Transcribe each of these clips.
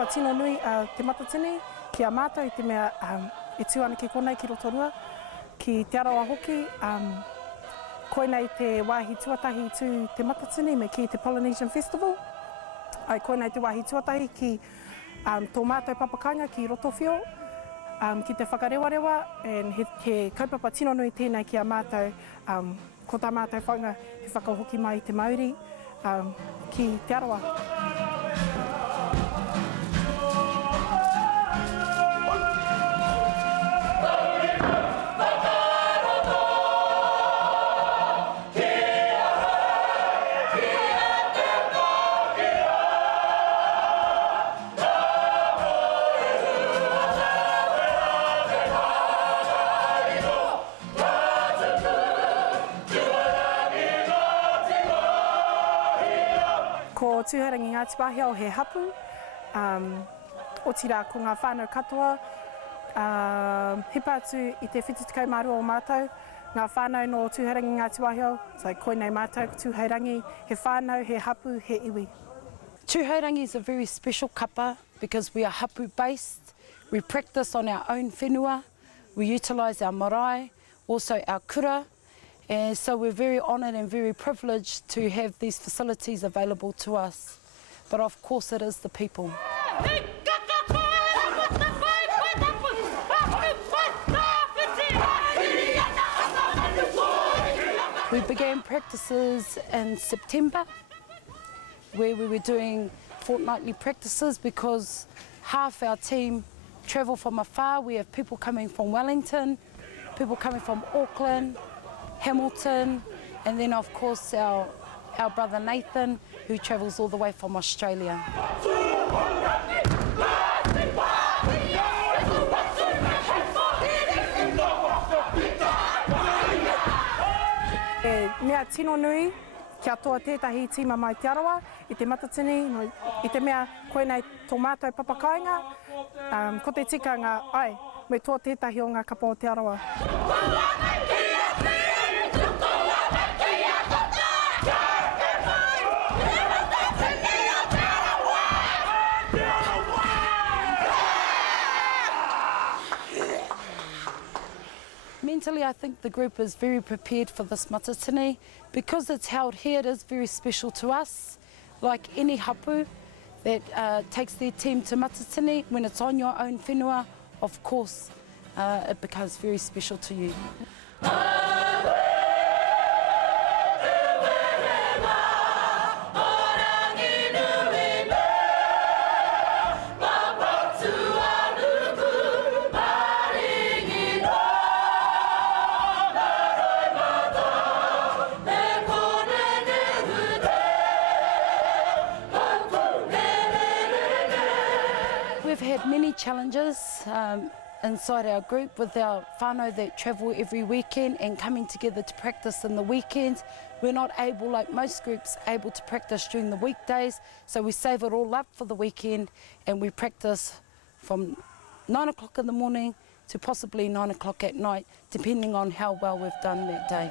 kaupapa tino nui te matatini ki a mātou i te mea e tū ana ki konei ki Rotorua. Ki te arawa hoki, koina i te wāhi tuatahi tū te matatini me ki te Polynesian Festival. Ai koina i te wāhi tuatahi ki tō mātou papakainga ki Rotowhio, ki te whakarewarewa, he kaupapa tino nui tēnei ki a mātou, ko tā mātou whaunga he whakahoki mai i te Māori, ki te arawa. Ko tūharangi Ngāti Wāhi he hapu, o tira ko ngā whānau katoa, he pātū i te whititikau marua o mātou, ngā whānau no tūharangi Ngāti Wāhi, so koinei mātou tūhairangi, he whānau, he hapu, he iwi. Tūhairangi is a very special kapa because we are hapu based. We practice on our own whenua, we utilise our marae, also our kura. And so we're very honoured and very privileged to have these facilities available to us. But of course it is the people. We began practices in September, where we were doing fortnightly practices because half our team travel from afar. We have people coming from Wellington, people coming from Auckland, Hamilton, and then of course our brother Nathan, who travels all the way from Australia. Mea tino nui, kia toa tētahi tīma mai te arawa, i te matatini, i te mea koinei tō mātou papakainga, ko te tikanga, ai, me toa tētahi o ngā kapa o te arawa. Mentally, I think the group is very prepared for this matatini. Because it's held here, it is very special to us. Like any hapu that takes their team to matatini, when it's on your own whenua, of course, it becomes very special to you. We've had many challenges inside our group with our whānau that travel every weekend and coming together to practice in the weekends. We're not able, like most groups, able to practice during the weekdays, so we save it all up for the weekend and we practice from 9 o'clock in the morning to possibly 9 o'clock at night, depending on how well we've done that day.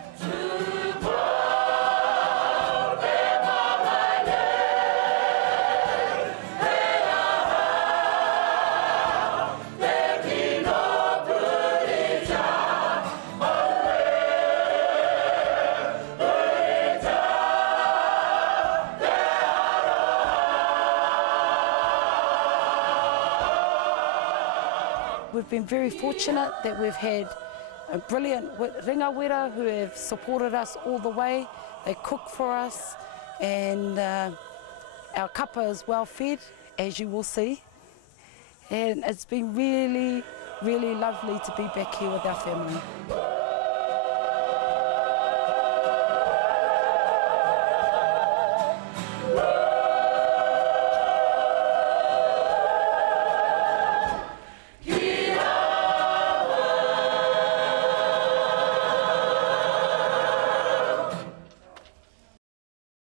We've been very fortunate that we've had a brilliant ringawera who have supported us all the way. They cook for us and our kapa is well fed, as you will see. And it's been really, really lovely to be back here with our family.